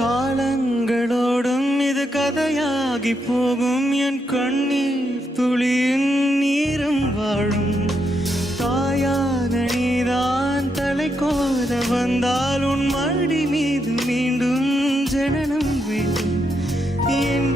காலங்களோடும் இது கதையாகி போகும் என் கண்ணீர் துளியின் நீரும் வாழும் தாயாக நீதான் தலை கோத வந்தால் உன் மடி மீது மீண்டும் ஜனனம் வேண்டும் என்